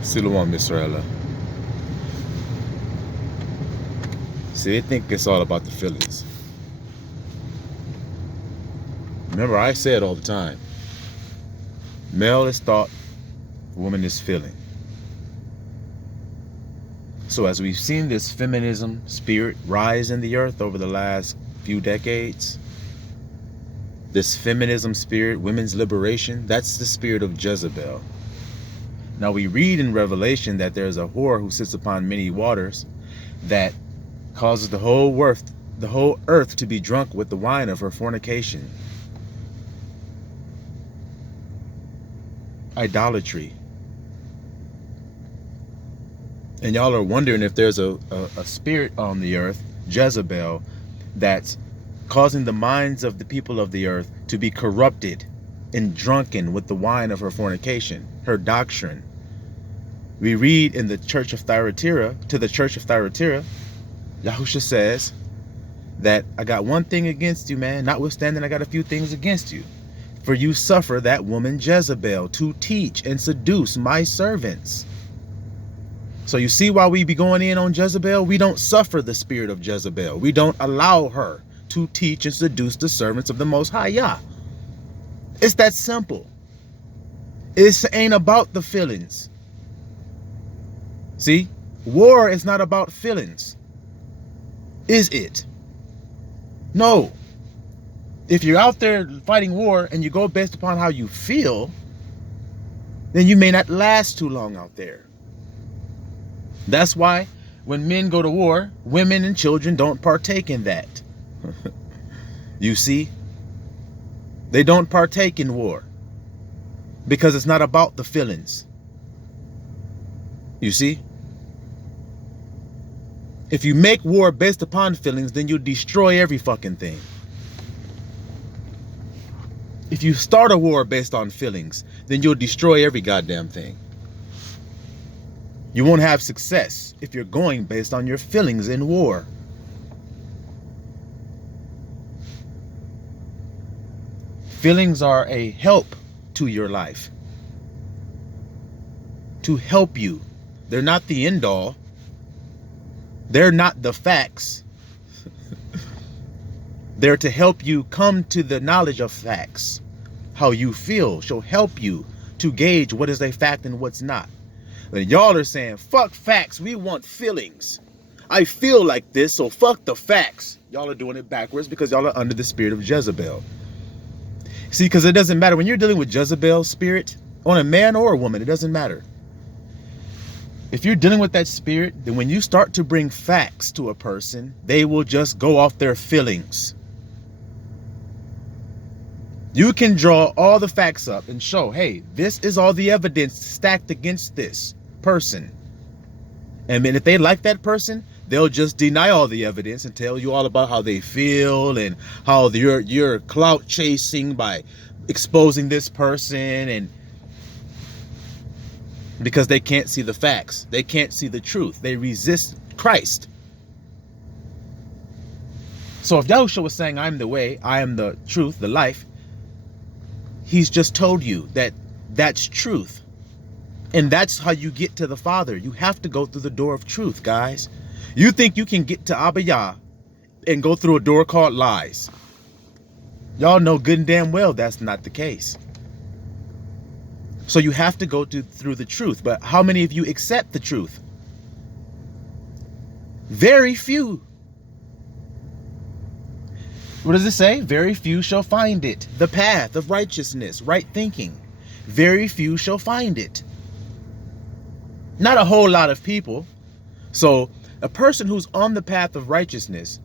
Silouan, Israel. See, they think it's all about the feelings. Remember, I said all the time, male is thought, woman is feeling. So as we've seen this feminism spirit rise in the earth over the last few decades, this feminism spirit, women's liberation, that's the spirit of Jezebel. Now we read in Revelation that there's a whore who sits upon many waters that causes the whole earth to be drunk with the wine of her fornication. Idolatry. And y'all are wondering if there's a spirit on the earth, Jezebel, that's causing the minds of the people of the earth to be corrupted and drunken with the wine of her fornication, her doctrine. We read in the church of Thyatira, to the church of Thyatira, Yahushua says that I got one thing against you, man. Notwithstanding, I got a few things against you. For you suffer that woman Jezebel to teach and seduce my servants. So you see why we be going in on Jezebel? We don't suffer the spirit of Jezebel. We don't allow her to teach and seduce the servants of the Most High Yah. It's that simple. It ain't about the feelings. See, war is not about feelings. Is it? No. If you're out there fighting war and you go based upon how you feel, then you may not last too long out there. That's why when men go to war, women and children don't partake in that. You see? They don't partake in war because it's not about the feelings. You see? If you make war based upon feelings, then you'll destroy every fucking thing. If you start a war based on feelings, then you'll destroy every goddamn thing. You won't have success if you're going based on your feelings in war. Feelings are a help to your life. To help you. They're not the end all. They're not the facts. They're to help you come to the knowledge of facts. How you feel shall help you to gauge what is a fact and what's not. But y'all are saying, fuck facts, we want feelings. I feel like this, so fuck the facts. Y'all are doing it backwards because y'all are under the spirit of Jezebel. See, because it doesn't matter. When you're dealing with Jezebel's spirit, on a man or a woman, it doesn't matter. If you're dealing with that spirit, then when you start to bring facts to a person, they will just go off their feelings. You can draw all the facts up and show, hey, this is all the evidence stacked against this person. And then if they like that person, they'll just deny all the evidence and tell you all about how they feel and how you're clout chasing by exposing this person, and because they can't see the facts. They can't see the truth. They resist Christ. So if Yahushua was saying, I'm the way, I am the truth, the life, he's just told you that that's truth. And that's how you get to the Father. You have to go through the door of truth, guys. You think you can get to Abba Yah and go through a door called lies. Y'all know good and damn well that's not the case. So you have to go through the truth. But how many of you accept the truth? Very few. What does it say? Very few shall find it. The path of righteousness, right thinking. Very few shall find it. Not a whole lot of people. So a person who's on the path of righteousness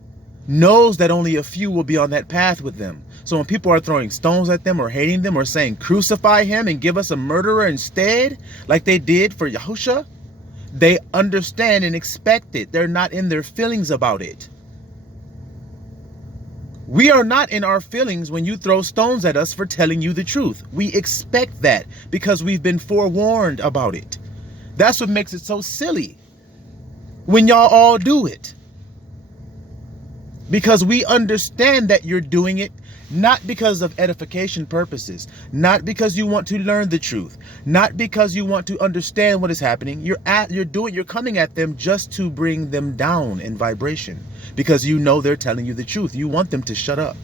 knows that only a few will be on that path with them. So when people are throwing stones at them or hating them or saying crucify him and give us a murderer instead, like they did for Yahushua, they understand and expect it. They're not in their feelings about it. We are not in our feelings when you throw stones at us for telling you the truth. We expect that because we've been forewarned about it. That's what makes it so silly when y'all all do it. Because we understand that you're doing it not because of edification purposes, not because you want to learn the truth, not because you want to understand what is happening. You're coming at them just to bring them down in vibration, because you know they're telling you the truth. You want them to shut up.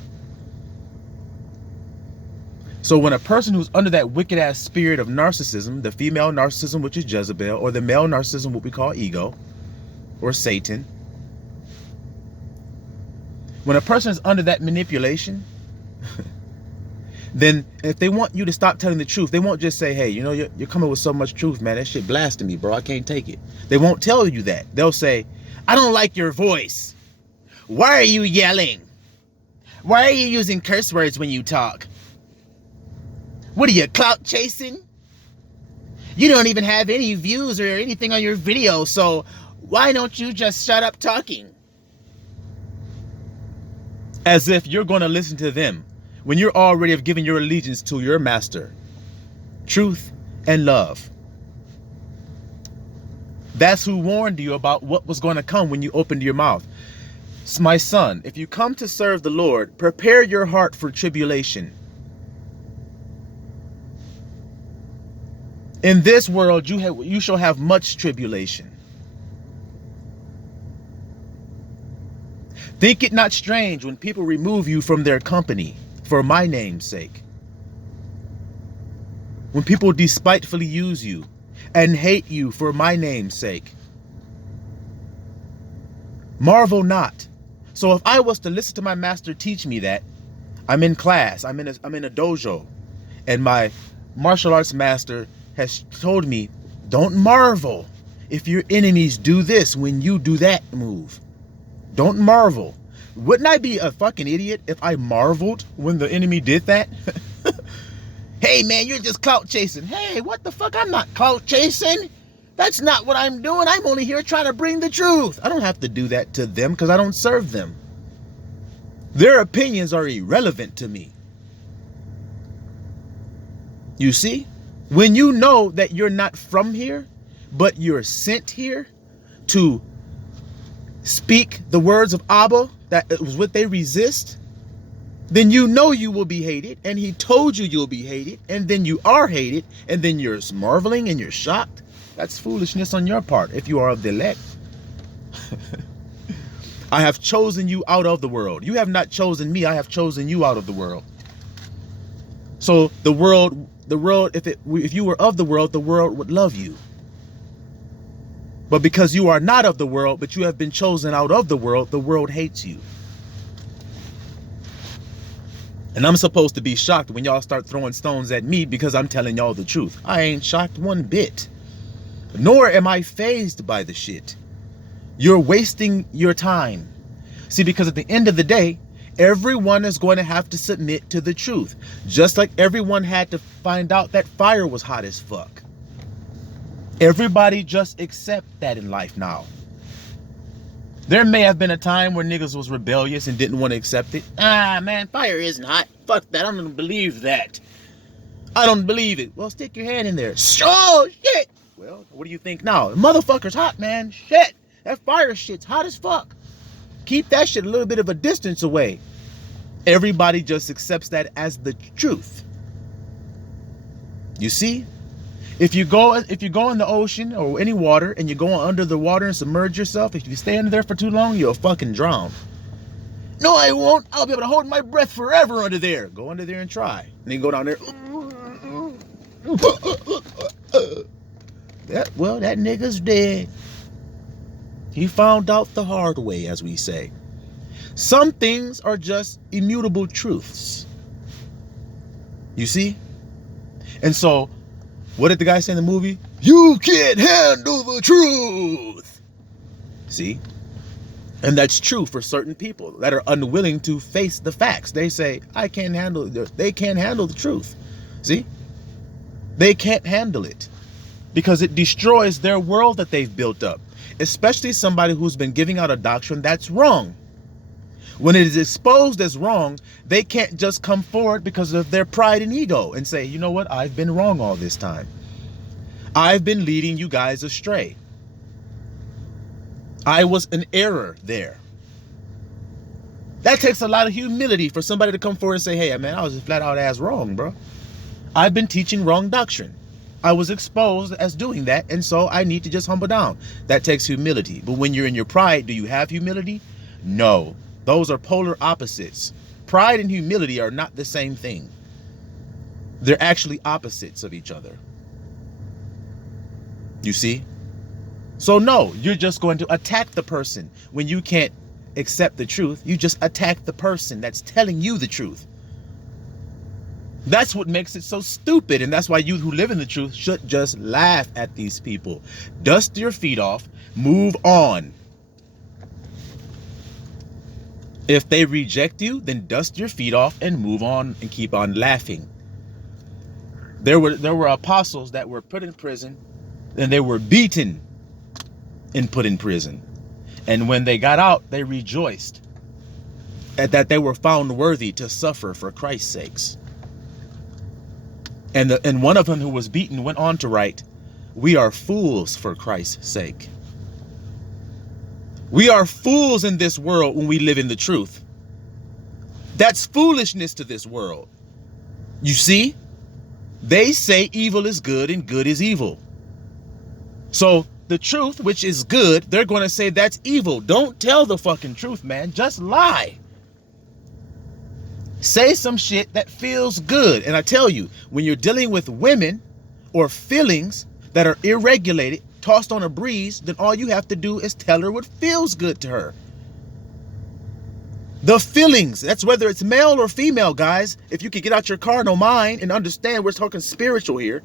So when a person who's under that wicked ass spirit of narcissism, the female narcissism, which is Jezebel, or the male narcissism, what we call ego or Satan, when a person is under that manipulation, then if they want you to stop telling the truth, they won't just say, hey, you know, you're coming with so much truth, man. That shit blasting me, bro. I can't take it. They won't tell you that. They'll say, I don't like your voice. Why are you yelling? Why are you using curse words when you talk? What are you, clout chasing? You don't even have any views or anything on your video, so why don't you just shut up talking? As if you're going to listen to them when you're already have given your allegiance to your master, truth and love. That's who warned you about what was going to come when you opened your mouth. My son, if you come to serve the Lord, prepare your heart for tribulation. In this world, you shall have much tribulation. Think it not strange when people remove you from their company for my name's sake. When people despitefully use you and hate you for my name's sake. Marvel not. So if I was to listen to my master teach me that, I'm in class, I'm in a dojo, and my martial arts master has told me, don't marvel if your enemies do this when you do that move. Don't marvel. Wouldn't I be a fucking idiot if I marveled when the enemy did that? Hey man, you're just clout chasing. Hey, what the fuck? I'm not clout chasing. That's not what I'm doing. I'm only here trying to bring the truth. I don't have to do that to them because I don't serve them. Their opinions are irrelevant to me. You see? When you know that you're not from here, but you're sent here to speak the words of Abba, that was what they resist, then you know you will be hated, and he told you you'll be hated, and then you are hated, and then you're marveling and you're shocked. That's foolishness on your part if you are of the elect. I have chosen you out of the world. You have not chosen me. I have chosen you out of the world. So the world, if you were of the world would love you. But because you are not of the world, but you have been chosen out of the world hates you. And I'm supposed to be shocked when y'all start throwing stones at me because I'm telling y'all the truth. I ain't shocked one bit. Nor am I fazed by the shit. You're wasting your time. See, because at the end of the day, everyone is going to have to submit to the truth. Just like everyone had to find out that fire was hot as fuck. Everybody just accept that in life now. There may have been a time where niggas was rebellious and didn't want to accept it. Ah, man, fire isn't hot. Fuck that. I don't believe that. I don't believe it. Well, stick your hand in there. Oh, shit. Well, what do you think now? The motherfucker's hot, man. Shit. That fire shit's hot as fuck. Keep that shit a little bit of a distance away. Everybody just accepts that as the truth. You see? If you go in the ocean or any water and you go under the water and submerge yourself, if you stay under there for too long, you'll fucking drown. No, I won't. I'll be able to hold my breath forever under there. Go under there and try. And then go down there. That nigga's dead. He found out the hard way, as we say. Some things are just immutable truths. You see? And so, what did the guy say in the movie? You can't handle the truth. See? And that's true for certain people that are unwilling to face the facts. They say, they can't handle the truth. See? They can't handle it because it destroys their world that they've built up, especially somebody who's been giving out a doctrine that's wrong. When it is exposed as wrong, they can't just come forward because of their pride and ego and say, you know what? I've been wrong all this time. I've been leading you guys astray. I was an error there. That takes a lot of humility for somebody to come forward and say, hey, man, I was just flat out ass wrong, bro. I've been teaching wrong doctrine. I was exposed as doing that, and so I need to just humble down. That takes humility. But when you're in your pride, do you have humility? No. Those are polar opposites. Pride and humility are not the same thing. They're actually opposites of each other. You see? So no, you're just going to attack the person. When you can't accept the truth, you just attack the person that's telling you the truth. That's what makes it so stupid, and that's why you who live in the truth should just laugh at these people. Dust your feet off, move on. If they reject you, then dust your feet off and move on and keep on laughing. There were apostles that were put in prison, and they were beaten and put in prison. And when they got out, they rejoiced at that they were found worthy to suffer for Christ's sakes. And one of them who was beaten went on to write, we are fools for Christ's sake. We are fools in this world when we live in the truth. That's foolishness to this world. You see, they say evil is good and good is evil. So the truth, which is good, they're going to say that's evil. Don't tell the fucking truth, man. Just lie. Say some shit that feels good. And I tell you, when you're dealing with women or feelings that are irregulated, tossed on a breeze, then all you have to do is tell her what feels good to her. The feelings, that's whether it's male or female, guys. If you could get out your carnal mind and understand, we're talking spiritual here.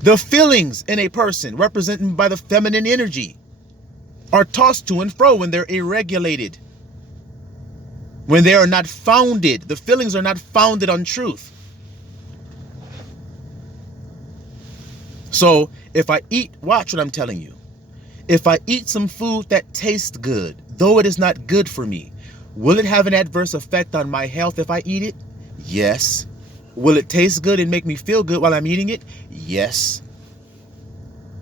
The feelings in a person, represented by the feminine energy, are tossed to and fro when they're irregulated. When they are not founded, the feelings are not founded on truth. So if I eat, watch what I'm telling you. If I eat some food that tastes good, though it is not good for me, will it have an adverse effect on my health if I eat it? Yes. Will it taste good and make me feel good while I'm eating it? Yes.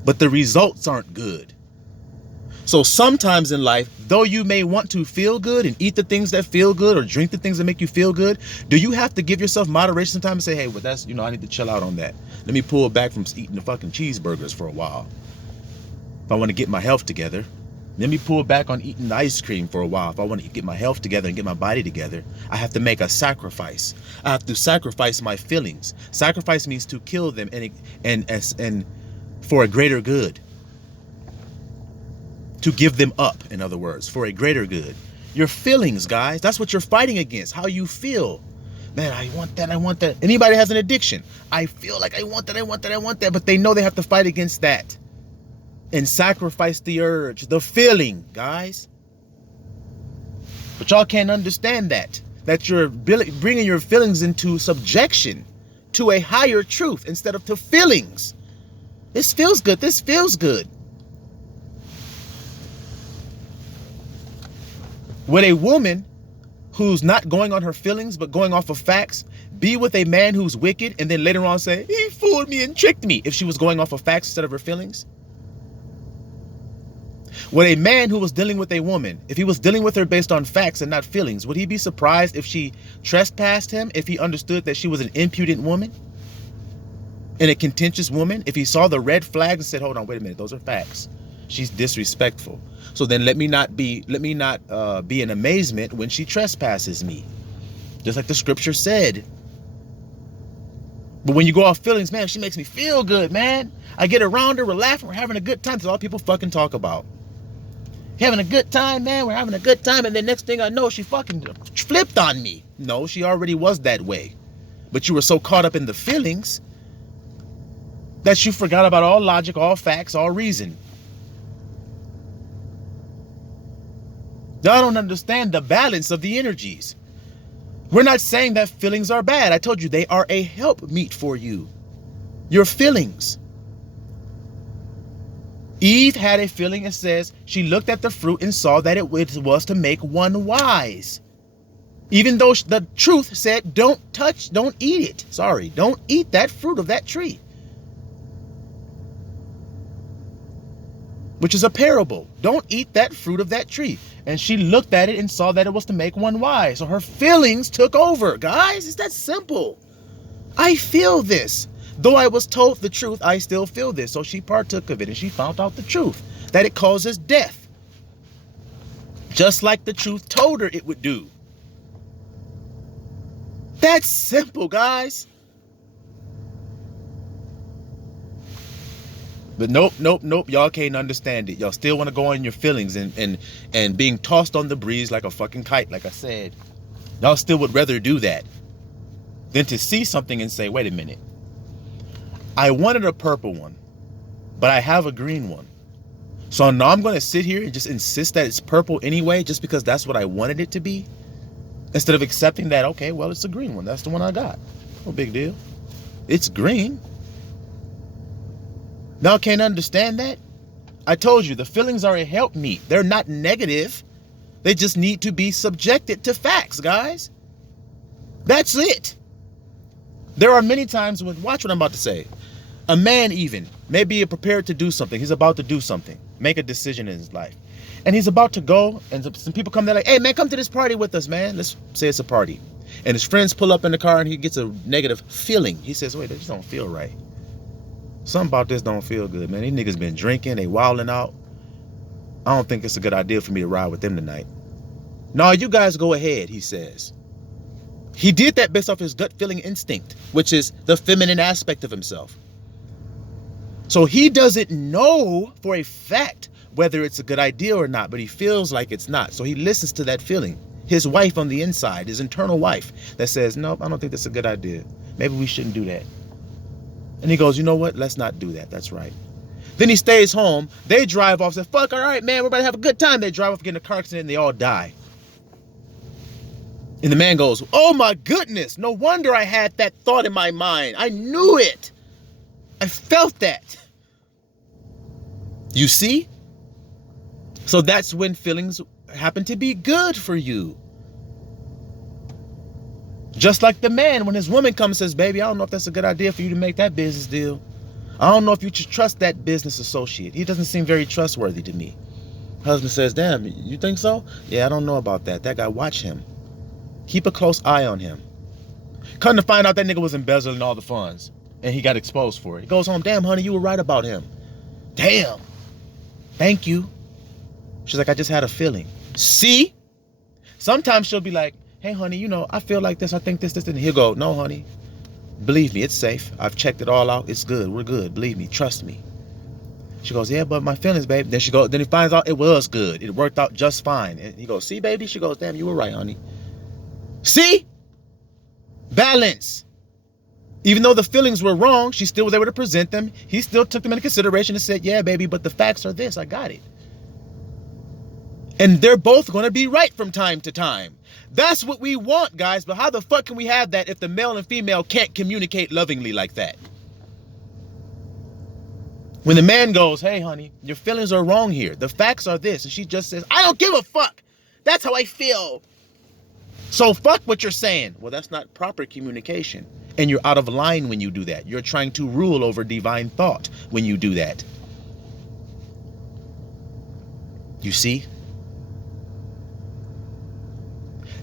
But the results aren't good. So sometimes in life, though you may want to feel good and eat the things that feel good or drink the things that make you feel good, do you have to give yourself moderation sometimes and say, hey, well, that's, I need to chill out on that. Let me pull back from eating the fucking cheeseburgers for a while. If I want to get my health together, let me pull back on eating the ice cream for a while. If I want to get my health together and get my body together, I have to make a sacrifice. I have to sacrifice my feelings. Sacrifice means to kill them and for a greater good. To give them up, in other words, for a greater good. Your feelings, guys, that's what you're fighting against. How you feel. Man, I want that, I want that. Anybody has an addiction. I feel like I want that, I want that, I want that. But they know they have to fight against that. And sacrifice the urge, the feeling, guys. But y'all can't understand that. That you're bringing your feelings into subjection to a higher truth instead of to feelings. This feels good, this feels good. Would a woman who's not going on her feelings but going off of facts be with a man who's wicked and then later on say, he fooled me and tricked me, if she was going off of facts instead of her feelings? Would a man who was dealing with a woman, if he was dealing with her based on facts and not feelings, would he be surprised if she trespassed him, if he understood that she was an impudent woman and a contentious woman? If he saw the red flags and said, hold on, wait a minute, those are facts. She's disrespectful. So then let me not be in amazement when she trespasses me. Just like the scripture said. But when you go off feelings, man, she makes me feel good, man. I get around her, we're laughing, we're having a good time. That's all people fucking talk about. Having a good time, man, we're having a good time. And then next thing I know, she fucking flipped on me. No, she already was that way. But you were so caught up in the feelings that you forgot about all logic, all facts, all reason. Y'all don't understand the balance of the energies. We're not saying that feelings are bad. I told you they are a helpmeet for you. Your feelings. Eve had a feeling, it says, she looked at the fruit and saw that it was to make one wise. Even though the truth said, don't eat it. Sorry, don't eat that fruit of that tree. which is a parable. Don't eat that fruit of that tree. And she looked at it and saw that it was to make one wise. So her feelings took over. Guys, it's that simple. I feel this. Though I was told the truth, I still feel this. So she partook of it and she found out the truth, that it causes death. Just like the truth told her it would do. That's simple, guys. But nope. Y'all can't understand it. Y'all still want to go on your feelings and being tossed on the breeze like a fucking kite, like I said. Y'all still would rather do that than to see something and say, wait a minute. I wanted a purple one, but I have a green one. So now I'm going to sit here and just insist that it's purple anyway, just because that's what I wanted it to be. Instead of accepting that, okay, well, it's a green one. That's the one I got. No big deal. It's green. Now, can't understand that? I told you, the feelings are a helpmeet. They're not negative. They just need to be subjected to facts, guys. That's it. There are many times when, watch what I'm about to say. A man even may be prepared to do something. He's about to do something, make a decision in his life. And he's about to go, and some people come there like, hey, man, come to this party with us, man. Let's say it's a party. And his friends pull up in the car, and he gets a negative feeling. He says, wait, this don't feel right. Something about this don't feel good, man. These niggas been drinking, they wilding out. I don't think it's a good idea for me to ride with them tonight. No, you guys go ahead, he says. He did that based off his gut feeling instinct, which is the feminine aspect of himself. So he doesn't know for a fact whether it's a good idea or not, but he feels like it's not. So he listens to that feeling. His wife on the inside, his internal wife, that says, nope, I don't think that's a good idea. Maybe we shouldn't do that. And he goes, you know what? Let's not do that. That's right. Then he stays home. They drive off, say, fuck, all right, man, we're about to have a good time. They drive off, get in a car accident, and they all die. And the man goes, oh my goodness, no wonder I had that thought in my mind. I knew it. I felt that. You see? So that's when feelings happen to be good for you. Just like the man, when his woman comes and says, baby, I don't know if that's a good idea for you to make that business deal. I don't know if you should trust that business associate. He doesn't seem very trustworthy to me. Husband says, damn, you think so? Yeah, I don't know about that. That guy, watch him. Keep a close eye on him. Come to find out that nigga was embezzling all the funds and he got exposed for it. He goes home, damn, honey, you were right about him. Damn. Thank you. She's like, I just had a feeling. See? Sometimes she'll be like, hey, honey, you know, I feel like this. I think this. And he'll go, no, honey, believe me, it's safe. I've checked it all out. It's good. We're good. Believe me. Trust me. She goes, yeah, but my feelings, babe. Then he finds out it was good. It worked out just fine. And he goes, see, baby? She goes, damn, you were right, honey. See? Balance. Even though the feelings were wrong, she still was able to present them. He still took them into consideration and said, yeah, baby, but the facts are this. I got it. And they're both going to be right from time to time. That's what we want, guys. But how the fuck can we have that if the male and female can't communicate lovingly like that? When the man goes, hey, honey, your feelings are wrong here. The facts are this. And she just says, I don't give a fuck. That's how I feel. So fuck what you're saying. Well, that's not proper communication. And you're out of line when you do that. You're trying to rule over divine thought when you do that. You see?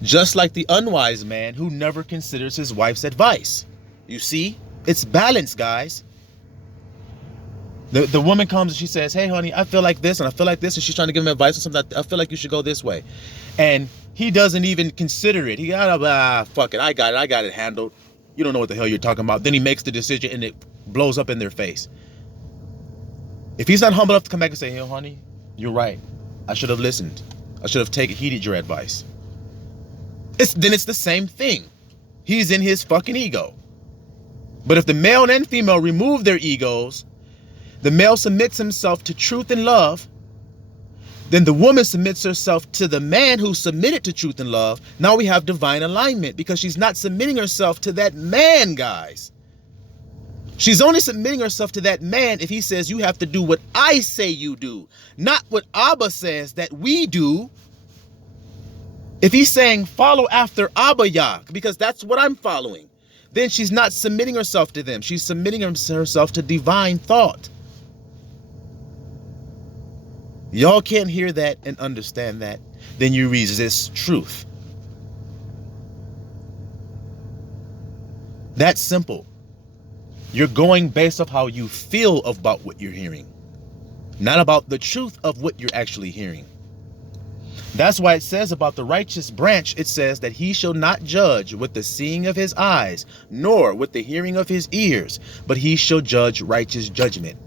Just like the unwise man who never considers his wife's advice. You see? It's balance, guys. The woman comes and she says, hey, honey, I feel like this and I feel like this. And she's trying to give him advice on something. I feel like you should go this way. And he doesn't even consider it. He got, fuck it. I got it handled. You don't know what the hell you're talking about. Then he makes the decision and it blows up in their face. If he's not humble enough to come back and say, hey, honey, you're right. I should have listened. I should have heeded your advice. Then it's the same thing. He's in his fucking ego. But if the male and female remove their egos, the male submits himself to truth and love, then the woman submits herself to the man who submitted to truth and love. Now we have divine alignment because she's not submitting herself to that man, guys. She's only submitting herself to that man if he says you have to do what I say you do, not what Abba says that we do. If he's saying follow after Abba Yah, because that's what I'm following, then she's not submitting herself to them. She's submitting herself to divine thought. Y'all can't hear that and understand that, then you resist truth. That's simple. You're going based off how you feel about what you're hearing, not about the truth of what you're actually hearing. That's why it says about the righteous branch, it says that he shall not judge with the seeing of his eyes, nor with the hearing of his ears, but he shall judge righteous judgment.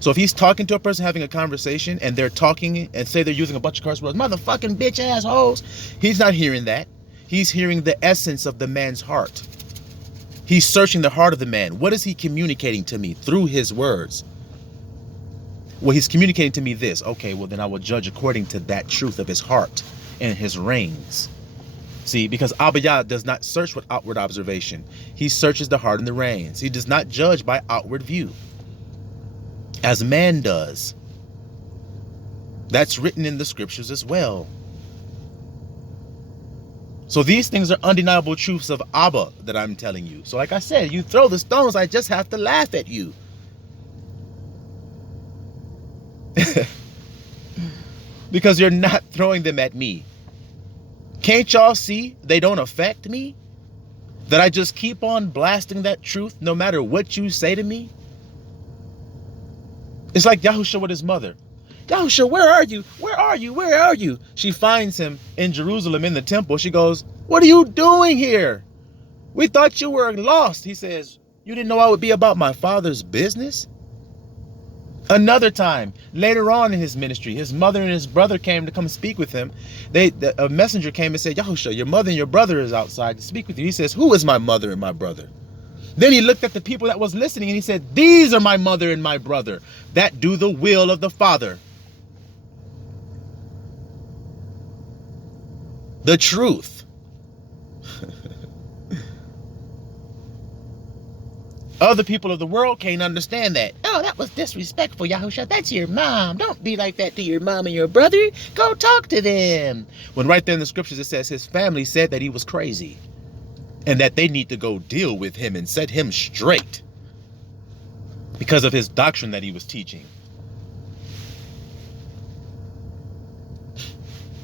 So if he's talking to a person having a conversation and they're talking and say they're using a bunch of curse words, motherfucking bitch assholes, he's not hearing that. He's hearing the essence of the man's heart. He's searching the heart of the man. What is he communicating to me through his words? Well, he's communicating to me this. Okay, well, then I will judge according to that truth of his heart and his reins. See, because Abba Yah does not search with outward observation. He searches the heart and the reins. He does not judge by outward view, as man does. That's written in the scriptures as well. So these things are undeniable truths of Abba that I'm telling you. So like I said, you throw the stones, I just have to laugh at you. Because you're not throwing them at me. Can't y'all see they don't affect me? That I just keep on blasting that truth no matter what you say to me? It's like Yahushua with his mother. Yahushua, where are you? Where are you? Where are you? She finds him in Jerusalem in the temple. She goes, what are you doing here? We thought you were lost. He says, you didn't know I would be about my father's business? Another time, later on in his ministry, his mother and his brother came to come speak with him. A messenger came and said, Yahushua, your mother and your brother is outside to speak with you. He says, who is my mother and my brother? Then he looked at the people that was listening and he said, these are my mother and my brother that do the will of the Father. The truth. Other people of the world can't understand that. Oh, that was disrespectful, Yahushua. That's your mom. Don't be like that to your mom and your brother. Go talk to them. When right there in the scriptures it says his family said that he was crazy and that they need to go deal with him and set him straight because of his doctrine that he was teaching.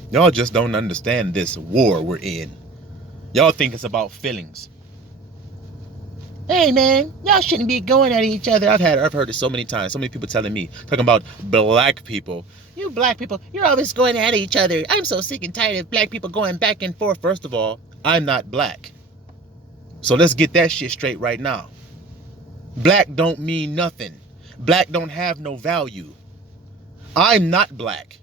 Y'all just don't understand this war we're in. Y'all think it's about feelings. Hey man, y'all shouldn't be going at each other. I've heard it so many times. So many people telling me, talking about black people. You black people, you're always going at each other. I'm so sick and tired of black people going back and forth. First of all, I'm not black. So let's get that shit straight right now. Black don't mean nothing. Black don't have no value. I'm not black.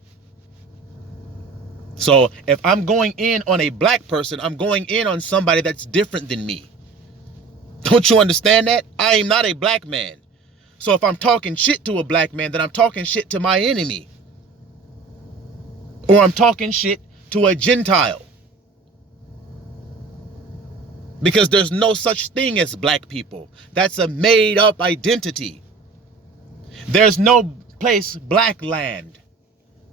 So if I'm going in on a black person, I'm going in on somebody that's different than me. Don't you understand that? I am not a black man. So if I'm talking shit to a black man, then I'm talking shit to my enemy. Or I'm talking shit to a Gentile. Because there's no such thing as black people. That's a made up identity. There's no place, black land.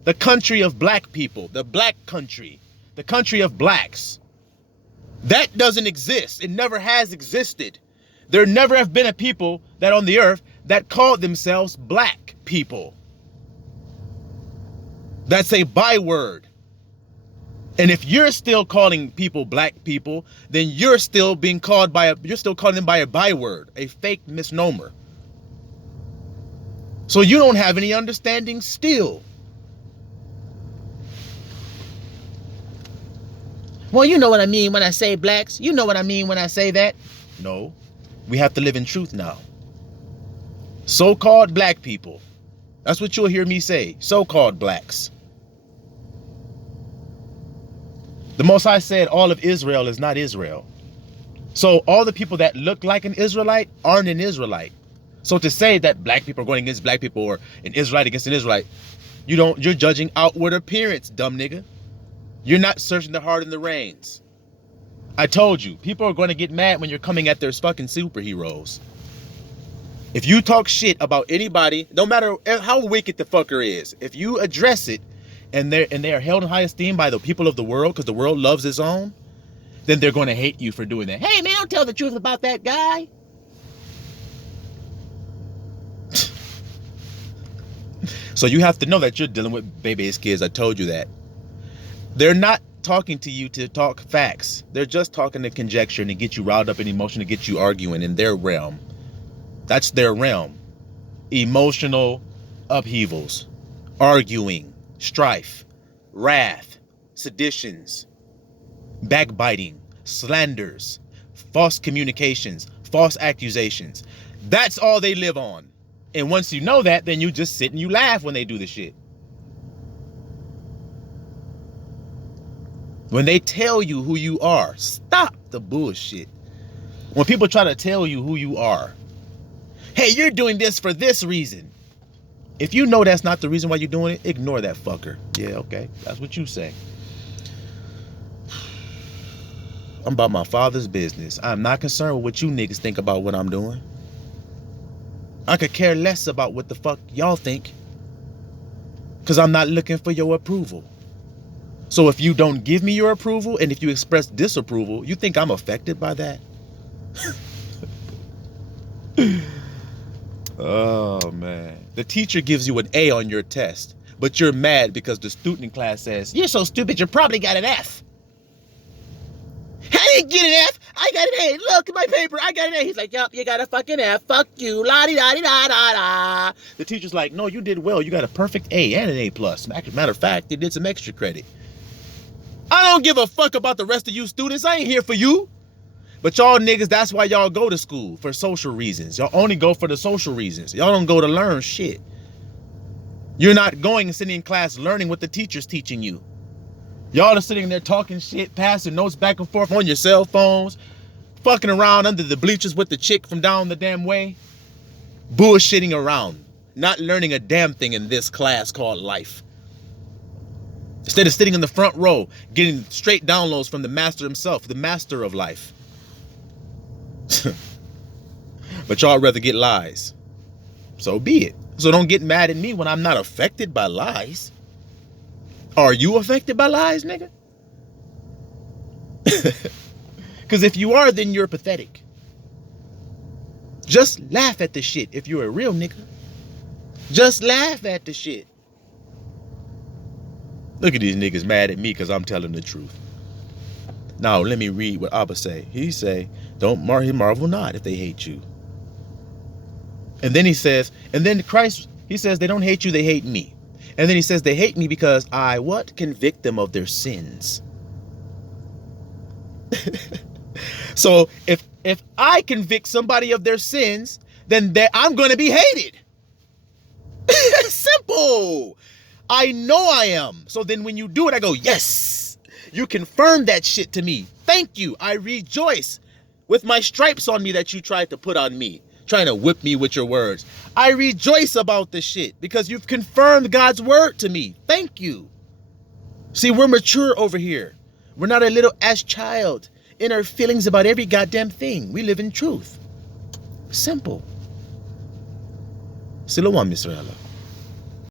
The country of black people, the black country, the country of blacks. That doesn't exist. It never has existed. There never have been a people that on the earth that called themselves black people. That's a byword. And if you're still calling people black people, then you're still calling them by a byword, a fake misnomer. So you don't have any understanding still. Well, you know what I mean when I say blacks. You know what I mean when I say that. No, we have to live in truth now. So-called black people. That's what you'll hear me say. So-called blacks. The Most High said all of Israel is not Israel. So all the people that look like an Israelite aren't an Israelite. So to say that black people are going against black people or an Israelite against an Israelite, you're judging outward appearance, dumb nigga. You're not searching the heart and the reins. I told you, people are going to get mad when you're coming at their fucking superheroes. If you talk shit about anybody, no matter how wicked the fucker is, if you address it and they are held in high esteem by the people of the world because the world loves its own, then they're going to hate you for doing that. Hey man, don't tell the truth about that guy. So you have to know that you're dealing with baby's kids. I told you that. They're not talking to you to talk facts. They're just talking to conjecture and to get you riled up in emotion, to get you arguing in their realm. That's their realm. Emotional upheavals, arguing, strife, wrath, seditions, backbiting, slanders, false communications, false accusations. That's all they live on. And once you know that, then you just sit and you laugh when they do the shit. When they tell you who you are, stop the bullshit. When people try to tell you who you are, hey, you're doing this for this reason. If you know that's not the reason why you're doing it, ignore that fucker. Yeah, okay, that's what you say. I'm about my father's business. I'm not concerned with what you niggas think about what I'm doing. I could care less about what the fuck y'all think, because I'm not looking for your approval. So if you don't give me your approval, and if you express disapproval, you think I'm affected by that? Oh, man. The teacher gives you an A on your test, but you're mad because the student in class says, you're so stupid, you probably got an F. I didn't get an F. I got an A. Look at my paper. I got an A. He's like, yup, you got a fucking F. Fuck you. La-di-da-di-da-da-da. The teacher's like, no, you did well. You got a perfect A and an A+. Matter of fact, you did some extra credit. I don't give a fuck about the rest of you students. I ain't here for you. But y'all niggas, that's why y'all go to school, for social reasons. Y'all only go for the social reasons. Y'all don't go to learn shit. You're not going and sitting in class learning what the teacher's teaching you. Y'all are sitting there talking shit, passing notes back and forth on your cell phones, fucking around under the bleachers with the chick from down the damn way, bullshitting around, not learning a damn thing in this class called life. Instead of sitting in the front row, getting straight downloads from the master himself, the master of life. But y'all rather get lies. So be it. So don't get mad at me when I'm not affected by lies. Are you affected by lies, nigga? Because if you are, then you're pathetic. Just laugh at the shit if you're a real nigga. Just laugh at the shit. Look at these niggas mad at me because I'm telling the truth. Now, let me read what Abba say. He say, don't marvel not if they hate you. And then he says, and then Christ, he says, they don't hate you, they hate me. And then he says, they hate me because I, what? Convict them of their sins. So if I convict somebody of their sins, then I'm going to be hated. Simple. I know I am. So then when you do it, I go, yes, you confirmed that shit to me. Thank you. I rejoice with my stripes on me that you tried to put on me, trying to whip me with your words. I rejoice about this shit because you've confirmed God's word to me. Thank you. See, we're mature over here. We're not a little ass child in our feelings about every goddamn thing. We live in truth. Simple. Silawan, Mr. Allah.